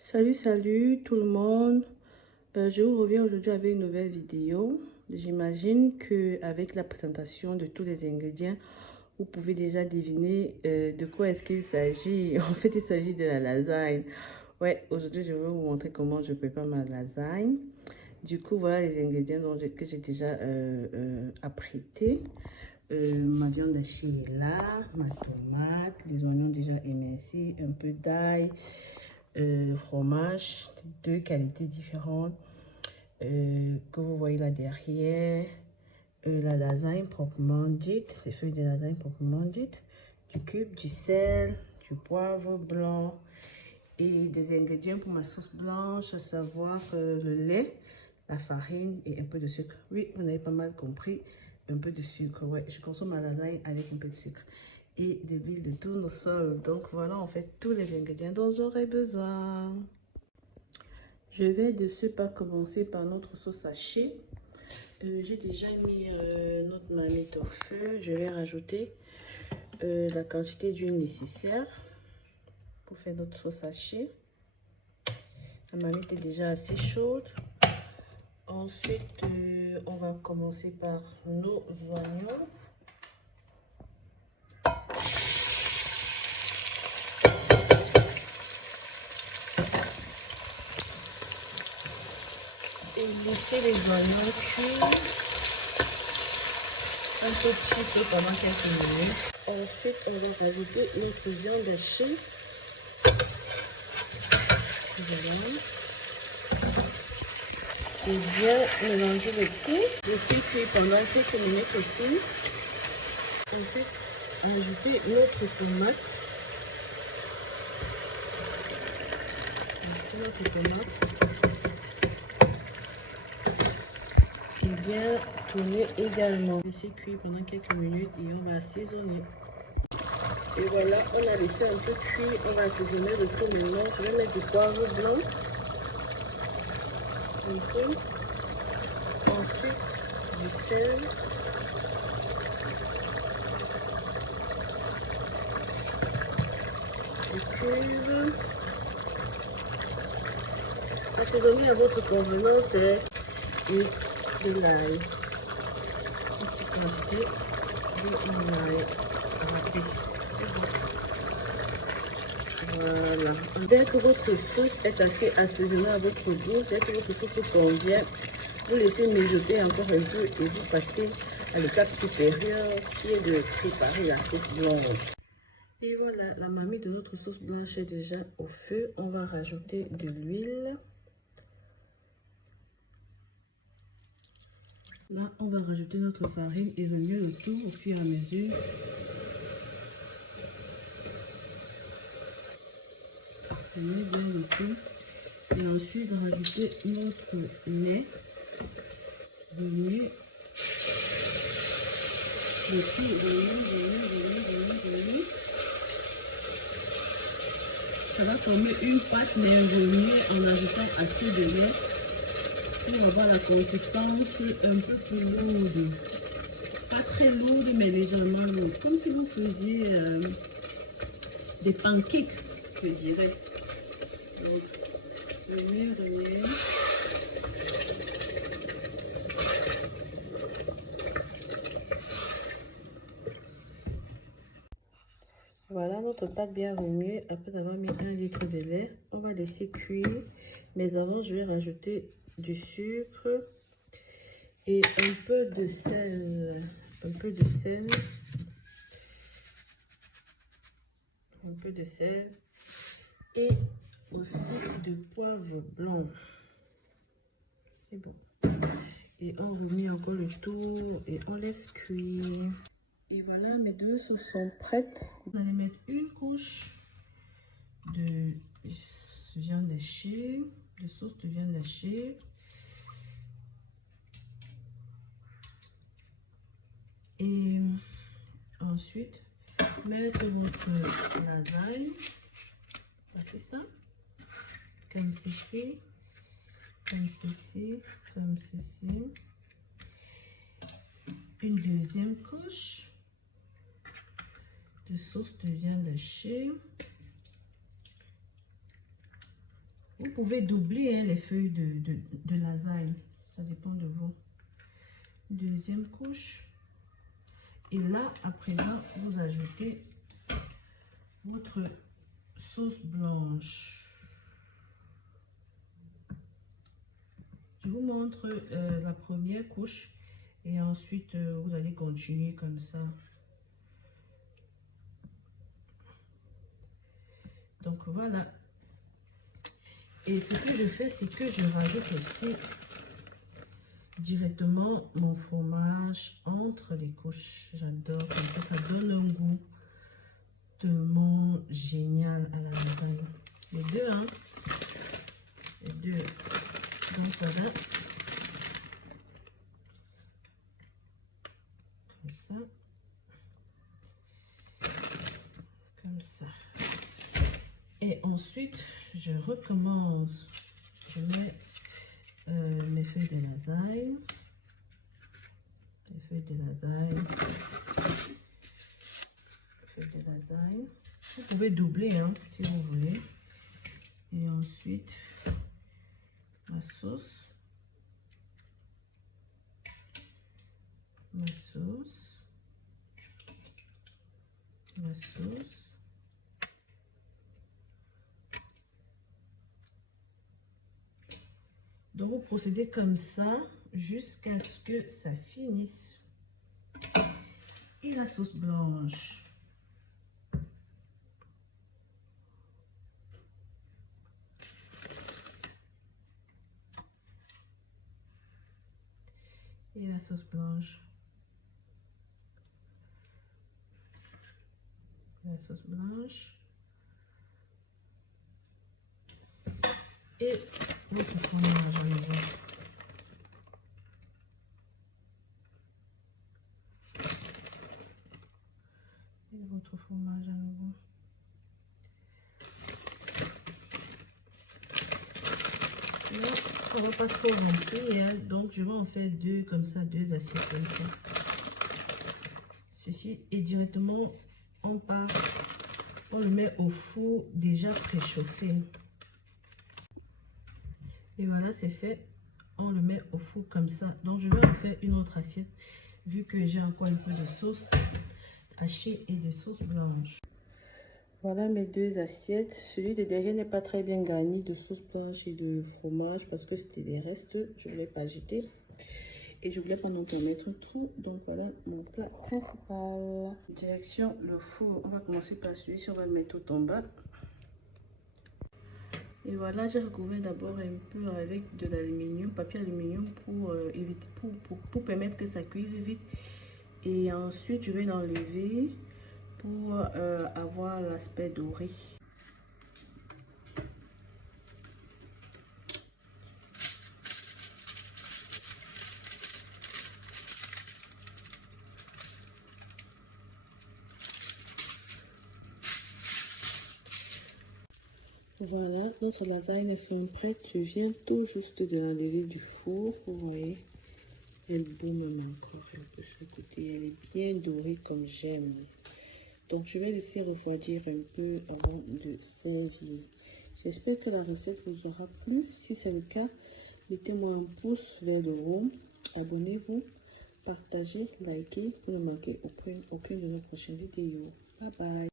Salut tout le monde. Je vous reviens aujourd'hui avec une nouvelle vidéo. J'imagine que avec la présentation de tous les ingrédients, vous pouvez déjà deviner de quoi est-ce qu'il s'agit. En fait, il s'agit de la lasagne. Ouais, aujourd'hui, je vais vous montrer comment je prépare ma lasagne. Du coup, voilà les ingrédients que j'ai déjà apprêtés. Ma viande hachée est là, ma tomate, les oignons déjà émincés, un peu d'ail, le fromage de deux qualités différentes que vous voyez là derrière, la lasagne proprement dite, les feuilles de lasagne proprement dites, du cube, du sel, du poivre blanc et des ingrédients pour ma sauce blanche, à savoir le lait, la farine et un peu de sucre. Oui, vous avez pas mal compris, un peu de sucre. Ouais, je consomme ma lasagne avec un peu de sucre et de l'huile de tournesol. Donc voilà, en fait, tous les ingrédients dont j'aurai besoin. Je vais de ce pas commencer par notre sauce hachée. J'ai déjà mis notre marmite au feu. Je vais rajouter la quantité d'huile nécessaire pour faire notre sauce hachée. La marmite est déjà assez chaude. Ensuite, on va commencer par nos oignons. Et laisser les oignons cuire un petit peu pendant quelques minutes. Ensuite, on va rajouter notre viande hachée. Voilà. Et bien mélanger le tout. Laisser cuire pendant quelques minutes aussi. Ensuite, ajouter notre tomate. Notre tomate. Et bien tourner également. Laisser cuire pendant quelques minutes et on va assaisonner. Et voilà, on a laissé un peu cuire. On va assaisonner le tout maintenant. Je vais mettre du poivre blanc. Un peu. Ensuite, du sel. Du cuivre. Assaisonner à votre convenance et de l'ail. Une petite quantité de l'ail râpé. Voilà. Dès que votre sauce est assez assaisonnée à votre goût, dès que votre sauce vous convient, vous laissez mijoter encore un peu et vous passez à l'étape supérieure qui est de préparer la sauce blanche. Et voilà, la marmite de notre sauce blanche est déjà au feu. On va rajouter de l'huile. Là, on va rajouter notre farine et remuer le tout au fur et à mesure. Remuer bien le tout. Et ensuite, rajouter notre lait. Remuer le tout. Remuer. Ça va former une pâte, mais remuer en ajoutant assez de lait pour avoir la consistance un peu plus lourde. Pas très lourde, mais légèrement lourde. Comme si vous faisiez des pancakes, je dirais. Donc, remuer. Voilà notre pâte bien remuée. Après avoir mis 1 litre de lait, on va laisser cuire. Mais avant, je vais rajouter du sucre et un peu de sel. Un peu de sel. Et aussi de poivre blanc. C'est bon. Et on remet encore le tout et on laisse cuire. Et voilà, mes deux sauces sont prêtes. Vous allez mettre une couche de viande hachée, de sauce de viande hachée. Et ensuite, mettre votre lasagne. Passez ça. Comme ceci. Comme ceci. Comme ceci. Une deuxième couche de sauce de viande hachée. Vous pouvez doubler hein, les feuilles de lasagne. Ça dépend de vous. Deuxième couche. Et là, à présent, vous ajoutez votre sauce blanche. Je vous montre la première couche et ensuite vous allez continuer comme ça. Donc voilà. Et ce que je fais, c'est que je rajoute aussi directement mon fromage entre les couches. J'adore, comme ça donne un goût tellement génial à la lasagne. Les deux, hein. Les deux. Donc voilà. Comme ça. Comme ça. Et ensuite, je recommence. Je mets mes feuilles de lasagne. Les feuilles de lasagne. Feuilles de lasagne. Vous pouvez doubler hein, si vous voulez. Et ensuite, ma sauce. Ma sauce. Ma sauce. Donc, vous procédez comme ça jusqu'à ce que ça finisse. Et la sauce blanche. Et la sauce blanche. La sauce blanche. Et votre fromage à nouveau. Et votre fromage à nouveau. Là, on va pas trop remplir, hein, donc je vais en faire deux comme ça, deux assiettes comme ça. Ceci est directement, on le met au four déjà préchauffé. Et voilà, c'est fait. On le met au four comme ça. Donc, je vais en faire une autre assiette, vu que j'ai encore un peu de sauce hachée et de sauce blanche. Voilà mes deux assiettes. Celui de derrière n'est pas très bien garni de sauce blanche et de fromage parce que c'était des restes. Je ne voulais pas jeter. Et je voulais pas non plus en mettre trop. Donc, voilà mon plat principal. Direction le four. On va commencer par celui-ci. On va le mettre tout en bas. Et voilà, j'ai recouvert d'abord un peu avec de l'aluminium, papier aluminium pour éviter, pour permettre que ça cuise vite. Et ensuite, je vais l'enlever pour avoir l'aspect doré. Voilà, notre lasagne est fin prête. Je viens tout juste de l'enlever du four. Vous voyez, elle baume encore un peu ce côté. Elle est bien dorée comme j'aime. Donc, je vais laisser refroidir un peu avant de servir. J'espère que la recette vous aura plu. Si c'est le cas, mettez-moi un pouce vers le haut. Abonnez-vous, partagez, likez pour ne manquer aucune de nos prochaines vidéos. Bye bye.